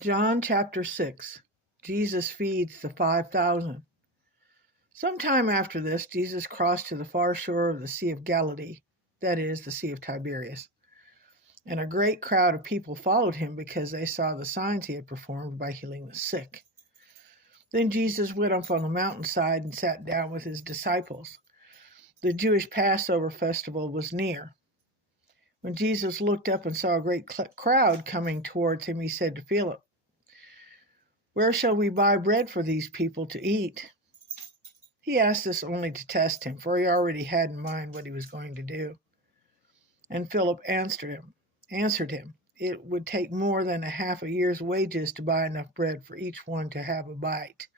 John chapter 6. Jesus feeds the 5,000. Sometime after this, Jesus crossed to the far shore of the Sea of Galilee, that is, the Sea of Tiberias. And a great crowd of people followed him because they saw the signs he had performed by healing the sick. Then Jesus went up on the mountainside and sat down with his disciples. The Jewish Passover festival was near. When Jesus looked up and saw a great crowd coming towards him, he said to Philip, "Where shall we buy bread for these people to eat?" He asked this only to test him, for he already had in mind what he was going to do. And Philip answered him, "It would take more than a half a year's wages to buy enough bread for each one to have a bite."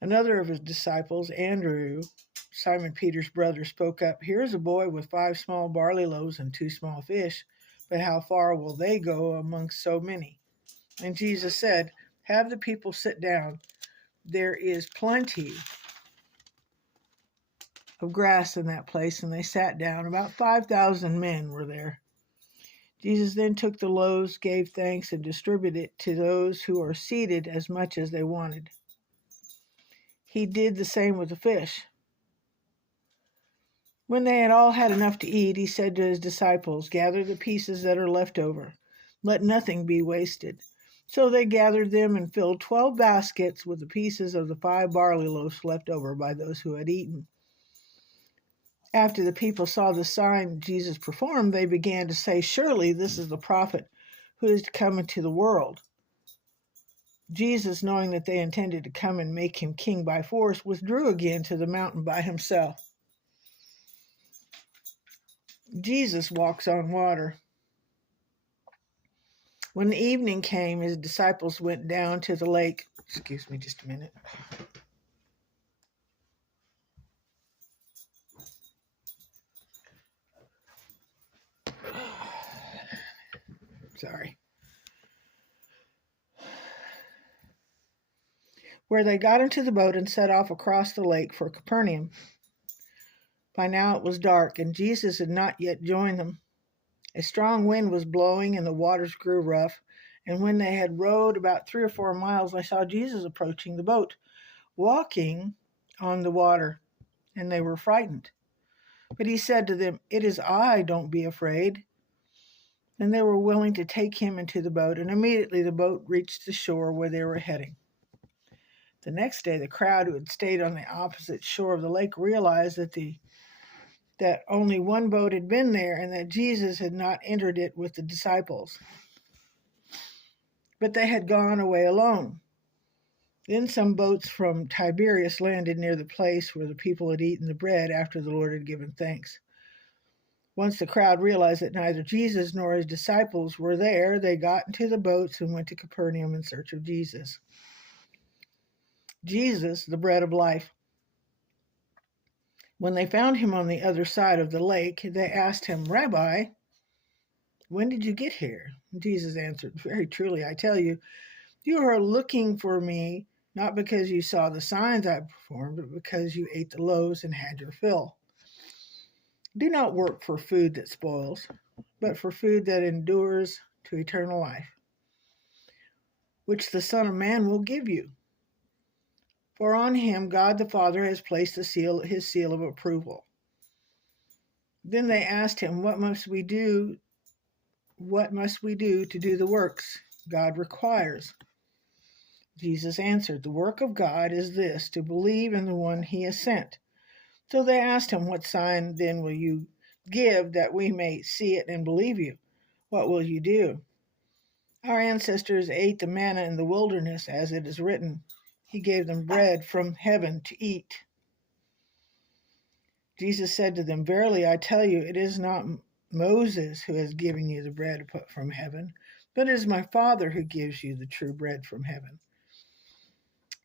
Another of his disciples, Andrew, Simon Peter's brother, spoke up, "Here is a boy with 5 small barley loaves and 2 small fish, but how far will they go amongst so many?" And Jesus said, "Have the people sit down. There is plenty of grass in that place." And they sat down. About 5,000 men were there. Jesus then took the loaves, gave thanks, and distributed it to those who were seated as much as they wanted. He did the same with the fish. When they had all had enough to eat, he said to his disciples, "Gather the pieces that are left over. Let nothing be wasted." So they gathered them and filled 12 baskets with the pieces of the 5 barley loaves left over by those who had eaten. After the people saw the sign Jesus performed, they began to say, "Surely this is the prophet who is to come into the world." Jesus, knowing that they intended to come and make him king by force, withdrew again to the mountain by himself. Jesus walks on water. When the evening came, his disciples went down to the lake. Excuse me just a minute. Sorry. Where they got into the boat and set off across the lake for Capernaum. By now it was dark, and Jesus had not yet joined them. A strong wind was blowing, and the waters grew rough. And when they had rowed about 3 or 4 miles, they saw Jesus approaching the boat, walking on the water, and they were frightened. But he said to them, "It is I, don't be afraid." And they were willing to take him into the boat, and immediately the boat reached the shore where they were heading. The next day, the crowd who had stayed on the opposite shore of the lake realized that only one boat had been there and that Jesus had not entered it with the disciples, but they had gone away alone. Then some boats from Tiberias landed near the place where the people had eaten the bread after the Lord had given thanks. Once the crowd realized that neither Jesus nor his disciples were there, they got into the boats and went to Capernaum in search of Jesus. Jesus, the bread of life. When they found him on the other side of the lake, they asked him, "Rabbi, when did you get here?" Jesus answered, "Very truly, I tell you, you are looking for me not because you saw the signs I performed, but because you ate the loaves and had your fill. Do not work for food that spoils, but for food that endures to eternal life, which the Son of Man will give you. For on him God the Father has placed his seal of approval." Then they asked him, What must we do to do the works God requires?" Jesus answered, "The work of God is this, to believe in the one he has sent." So they asked him, "What sign then will you give that we may see it and believe you? What will you do?" "Our ancestors ate the manna in the wilderness, as it is written, He gave them bread from heaven to eat." Jesus said to them, "Verily I tell you, it is not Moses who has given you the bread put from heaven, but it is my Father who gives you the true bread from heaven.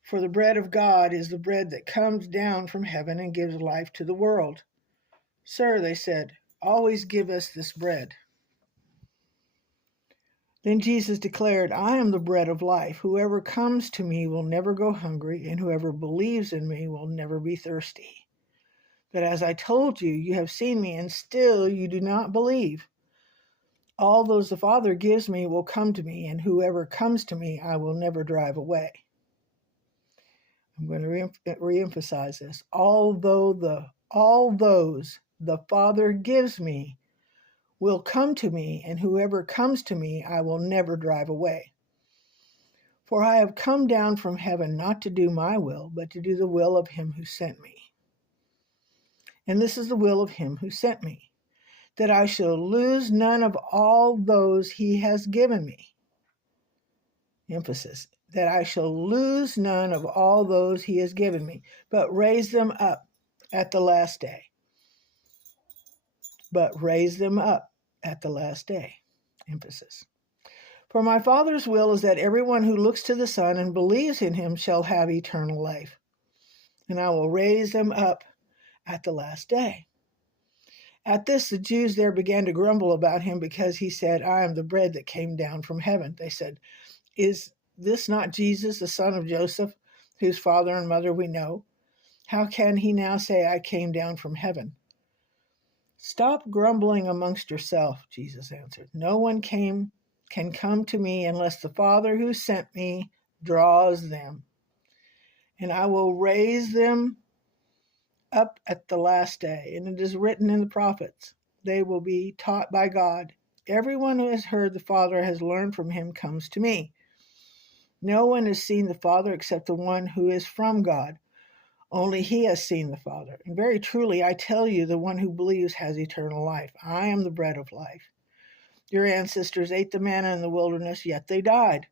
For the bread of God is the bread that comes down from heaven and gives life to the world." "Sir," they said, "always give us this bread." Then Jesus declared, "I am the bread of life. Whoever comes to me will never go hungry, and whoever believes in me will never be thirsty. But as I told you, you have seen me, and still you do not believe. All those the Father gives me will come to me, and whoever comes to me I will never drive away. I'm going to reemphasize this. All those the Father gives me will come to me, and whoever comes to me I will never drive away. For I have come down from heaven not to do my will, but to do the will of him who sent me. And this is the will of him who sent me, that I shall lose none of all those he has given me. Emphasis, that I shall lose none of all those he has given me, but raise them up at the last day. But raise them up at the last day. Emphasis. For my Father's will is that everyone who looks to the Son and believes in him shall have eternal life, and I will raise them up at the last day. At this, the Jews there began to grumble about him because he said, I am the bread that came down from heaven. They said, is this not Jesus, the son of Joseph, whose father and mother we know? How can he now say, I came down from heaven? Stop grumbling amongst yourself, Jesus answered. No one can come to me unless the Father who sent me draws them. And I will raise them up at the last day. And it is written in the prophets, they will be taught by God. Everyone who has heard the Father has learned from him comes to me. No one has seen the Father except the one who is from God. Only he has seen the Father. And very truly, I tell you, the one who believes has eternal life. I am the bread of life. Your ancestors ate the manna in the wilderness, yet they died.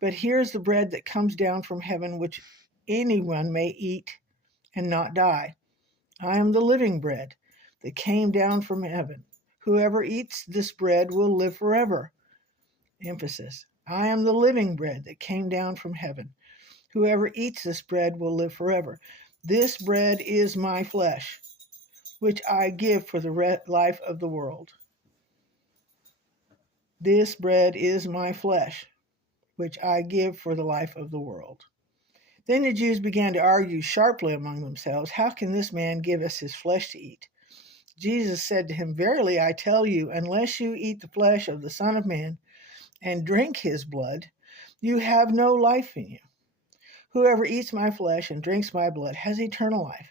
But here's the bread that comes down from heaven, which anyone may eat and not die. I am the living bread that came down from heaven. Whoever eats this bread will live forever. Emphasis. I am the living bread that came down from heaven. Whoever eats this bread will live forever. This bread is my flesh, which I give for the life of the world. This bread is my flesh, which I give for the life of the world. Then the Jews began to argue sharply among themselves, how can this man give us his flesh to eat? Jesus said to him, verily I tell you, unless you eat the flesh of the Son of Man and drink his blood, you have no life in you. Whoever eats my flesh and drinks my blood has eternal life,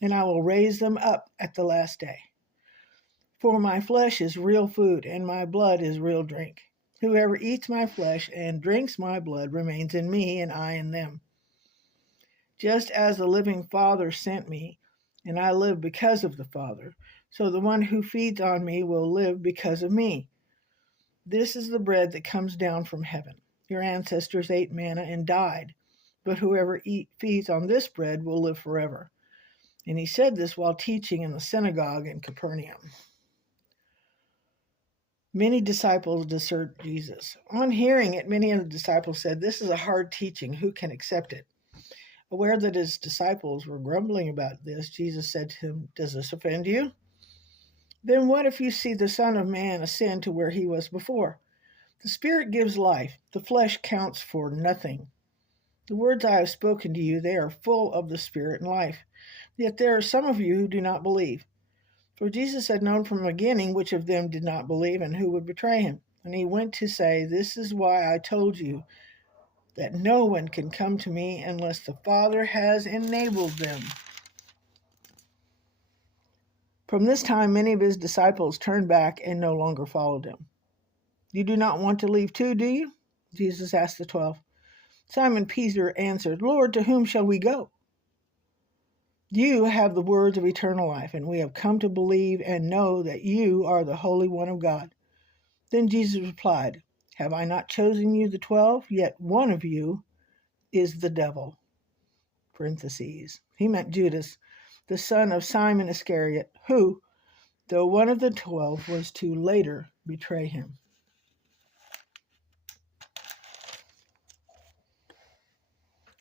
and I will raise them up at the last day. For my flesh is real food, and my blood is real drink. Whoever eats my flesh and drinks my blood remains in me, and I in them. Just as the living Father sent me, and I live because of the Father, so the one who feeds on me will live because of me. This is the bread that comes down from heaven. Your ancestors ate manna and died, but whoever feeds on this bread will live forever. And he said this while teaching in the synagogue in Capernaum. Many disciples deserted Jesus. On hearing it, many of the disciples said, this is a hard teaching. Who can accept it? Aware that his disciples were grumbling about this, Jesus said to him, does this offend you? Then what if you see the Son of Man ascend to where he was before? The Spirit gives life. The flesh counts for nothing. The words I have spoken to you, they are full of the Spirit and life. Yet there are some of you who do not believe. For Jesus had known from the beginning which of them did not believe and who would betray him. And he went to say, this is why I told you that no one can come to me unless the Father has enabled them. From this time, many of his disciples turned back and no longer followed him. You do not want to leave too, do you? Jesus asked the 12. Simon Peter answered, Lord, to whom shall we go? You have the words of eternal life, and we have come to believe and know that you are the Holy One of God. Then Jesus replied, have I not chosen you the 12? Yet one of you is the devil. Parentheses. He meant Judas, the son of Simon Iscariot, who, though one of the 12, was to later betray him.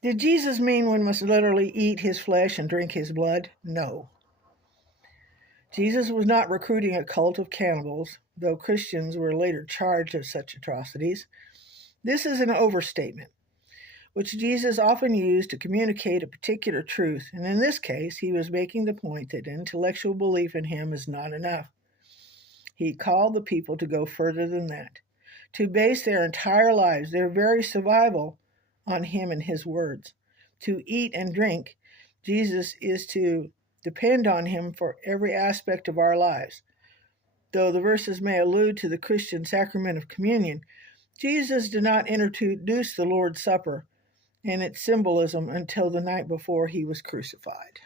Did Jesus mean one must literally eat his flesh and drink his blood? No. Jesus was not recruiting a cult of cannibals, though Christians were later charged of such atrocities. This is an overstatement, which Jesus often used to communicate a particular truth, and in this case, he was making the point that intellectual belief in him is not enough. He called the people to go further than that, to base their entire lives, their very survival, on Him and His words. To eat and drink, Jesus is to depend on Him for every aspect of our lives. Though the verses may allude to the Christian sacrament of communion, Jesus did not introduce the Lord's Supper and its symbolism until the night before He was crucified.